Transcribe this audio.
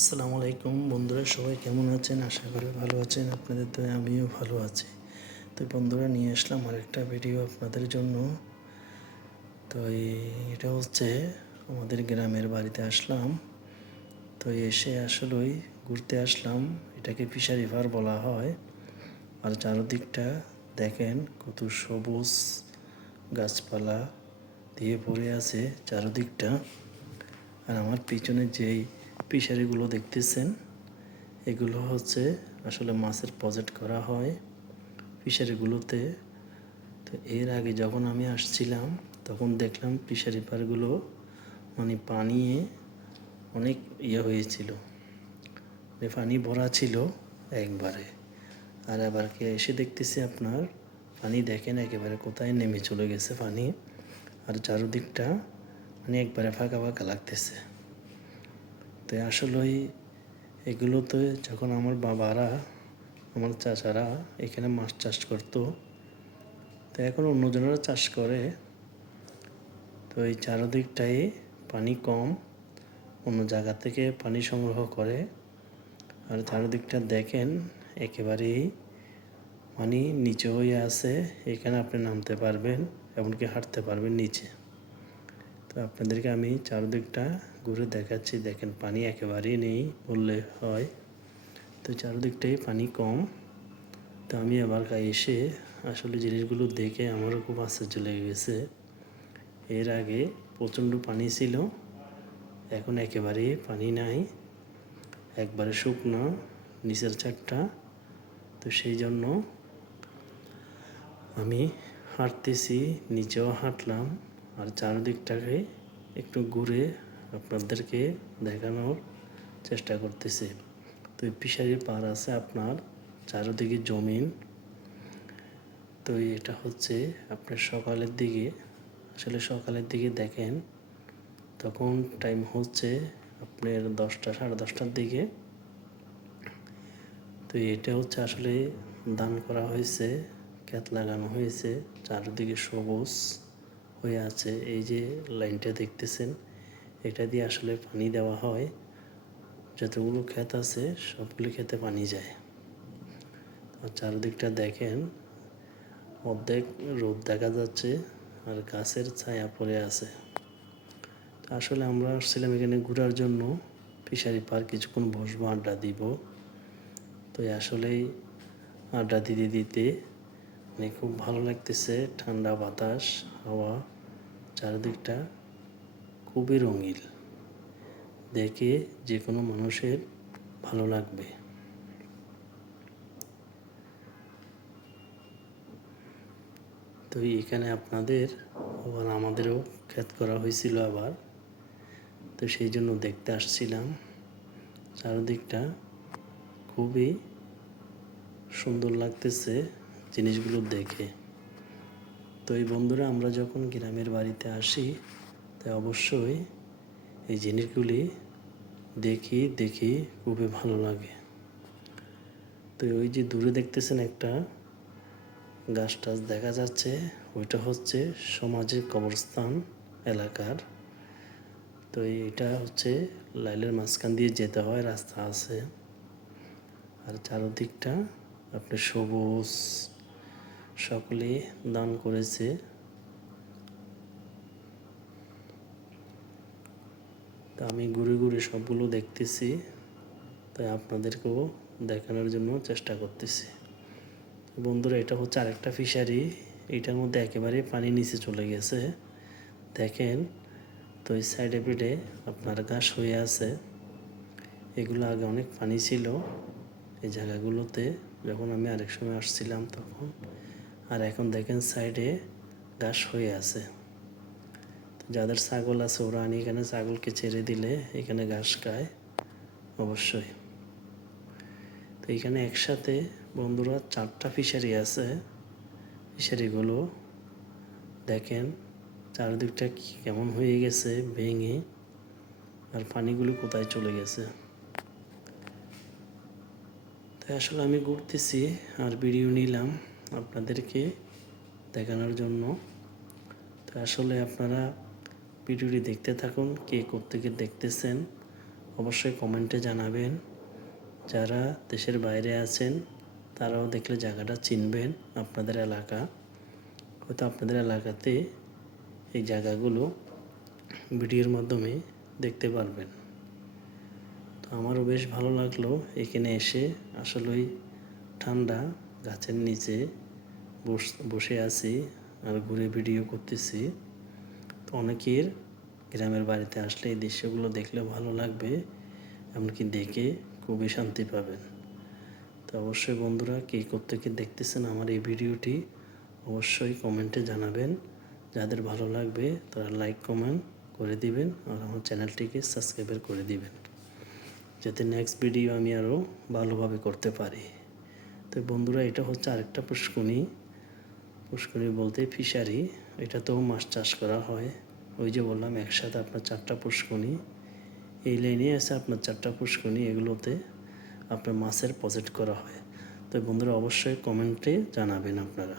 আসসালামু আলাইকুম বন্ধুরা, সবাই কেমন আছেন? আশা করি ভালো আছেন। আপনাদের দয়ায় আমিও ভালো আছি। তো বন্ধুরা, নিয়ে আসলাম আরেকটা ভিডিও আপনাদের জন্য। তো এটা হচ্ছে আমাদের গ্রামের বাড়িতে আসলাম। তো এসে আসলেই ঘুরতে আসলাম। এটাকে ফিশারি পার বলা হয়। আর চারদিকটা দেখেন কত সবুজ গাছপালা দিয়ে ভরে আছে চারদিকটা। আর আমার পিছনে যেই ফিশারিগুলো দেখতেছেন, এগুলো হচ্ছে আসলে মাছের প্রজেক্ট করা হয় ফিশারিগুলোতে। তো এর আগে যখন আমি আসছিলাম তখন দেখলাম ফিশারি পারগুলো মানে পানি অনেক হয়েছিল, পানি ভরা ছিল একবারে। আর আবার এসে দেখতেছি আপনার পানি দেখেন একেবারে কোথায় নেমে চলে গেছে পানি। আর চারদিকটা মানে একবারে ফাঁকা ফাঁকা লাগতেছে। তো আসলেই এগুলোতে যখন আমার বাবারা, আমার চাচারা এখানে মাছ চাষ করতো, তো এখন অন্যজনেরা চাষ করে। তো এই চারদিকটাই পানি কম, অন্য জায়গা থেকে পানি সংগ্রহ করে। আর চারদিকটা দেখেন একেবারেই পানি নিচে হয়ে আছে, এখানে আপনি নামতে পারবেন, এমনকি হাঁটতে পারবেন নিচে। তো আপনাদেরকে আমি চারদিকটা ঘুরে দেখাচ্ছি। দেখেন পানি একেবারেই নেই বললে হয়। তো চারদিকটাই পানি কম। তো আমি আবার এসে আসলে জিনিসগুলো দেখে আমারও খুব আশ্চর্য লেগে গেছে। এর আগে প্রচণ্ড পানি ছিল, এখন একেবারেই পানি নাই, একবারে শুকনো নিচের চারটা। তো সেই জন্য আমি হাঁটতেছি, নিচেও হাঁটলাম। আর চারদিকটাকে একটু ঘুরে আপনাদেরকে দেখানোর চেষ্টা করতেছি। তো এই ফিশারি পার আছে আপনার চারদিকে জমিন। তো এটা হচ্ছে আপনার সকালের দিকে, আসলে সকালের দিকে দেখেন তখন টাইম হচ্ছে আপনার 10টা, 10:30টার দিকে। তো এটা হচ্ছে আসলে দান করা হয়েছে, ক্ষেত লাগানো হয়েছে, চারদিকে সবুজ হয়ে আছে। এই যে লাইনটা দেখতেছেন, এটা দিয়ে আসলে পানি দেওয়া হয়। যতগুলো ক্ষেত আছে সবগুলো ক্ষেতে পানি যায়। আর চারদিকটা দেখেন অর্ধেক রোদ দেখা যাচ্ছে আর গাছের ছায়া পড়ে আছে। আসলে আমরা আসছিলাম এখানে ঘোরার জন্য, ফিশারি পার্ক কিছুক্ষণ বসবো, আড্ডা দিব। তো আসলেই আড্ডা দিতে দিতে মানে খুব ভালো লাগতেছে, ঠান্ডা বাতাস, হাওয়া, চারিদিকটা খুবই রঙিন, দেখে যে কোনো মানুষের ভালো লাগবে। তো এখানে আপনাদের আবার আমাদেরও ক্ষেত করা হয়েছিল আবার, তো সেই জন্য দেখতে আসছিলাম। চারদিকটা খুবই সুন্দর লাগতেছে জিনিসগুলো দেখে। তো এই বন্ধুরা, আমরা যখন গ্রামের বাড়িতে আসি তাই অবশ্যই এই জিনিসগুলি দেখি খুবই ভালো লাগে। তো ওই যে দূরে দেখতেছেন একটা গাছ টাছ দেখা যাচ্ছে, ওইটা হচ্ছে সমাজের কবরস্থান এলাকার। তো এটা হচ্ছে লাইলের মাঝখান দিয়ে যেতে হয়, রাস্তা আছে। আর চারদিকটা আপনার সবুজ, সকলে দান করেছে। তা আমি ঘুরে ঘুরে সবগুলো দেখতেছি, তাই আপনাদেরকেও দেখানোর জন্য চেষ্টা করতেছি। বন্ধুরা, এটা হচ্ছে আরেকটা ফিশারি, এইটার মধ্যে একেবারে পানি নিচে চলে গেছে দেখেন। তো এই সাইডে পিঠে আপনার ঘাস হয়ে আছে। এগুলো আগে অনেক পানি ছিল এই জায়গাগুলোতে যখন আমি আরেক সময় আসছিলাম তখন। আর এখন দেখেন সাইডে ঘাস হয়ে আছে। তো যাদের ছাগল আছে ওরা আনি এখানে ছাগলকে ছেড়ে দিলে এখানে ঘাস খায় অবশ্যই। তো এখানে একসাথে বন্ধুরা 4টা ফিশারি আছে। ফিশারিগুলো দেখেন চারদিকটা কেমন হয়ে গেছে ভেঙে, আর পানিগুলো কোথায় চলে গেছে। তাই আসলে আমি ঘুরতেছি আর ভিডিও নিলাম আপনাদেরকে দেখানোর জন্য। তো আসলে আপনারা ভিডিওটি দেখতে থাকুন, কে কোত্থেকে দেখতেছেন অবশ্যই কমেন্টে জানাবেন। যারা দেশের বাইরে আছেন তারাও দেখলে জায়গাটা চিনবেন। আপনাদের এলাকা, হয়তো আপনাদের এলাকাতে এই জায়গাগুলো ভিডিওর মাধ্যমে দেখতে পারবেন। তো আমারও বেশ ভালো লাগলো এখানে এসে। আসলেই ঠান্ডা, গাছের নিচে বসে আছি আর ঘুরে ভিডিও করতেছি। তো অনেকের গ্রামের বাড়িতে আসলে এই দৃশ্যগুলো দেখলে ভালো লাগবে, এমনকি দেখে খুবই শান্তি পাবেন। তো অবশ্যই বন্ধুরা, কে কোত্থেকে দেখতেছেন আমার এই ভিডিওটি অবশ্যই কমেন্টে জানাবেন। যাদের ভালো লাগবে তারা লাইক কমেন্ট করে দিবেন আর আমার চ্যানেলটিকে সাবস্ক্রাইব করে দিবেন, যাতে নেক্সট ভিডিও আমি আরও ভালোভাবে করতে পারি। তো বন্ধুরা, এটা হচ্ছে আরেকটা পুষ্করণী বলতে ফিশারি। এটাতেও মাছ চাষ করা হয়। ওই যে বললাম একসাথে আপনার 4টা পুষ্করণী, এই লাইনে আছে আপনার 4টা পুষ্করণী, এগুলোতে আপনার মাছের প্রজেক্ট করা হয়। তো বন্ধুরা, অবশ্যই কমেন্টে জানাবেন আপনারা।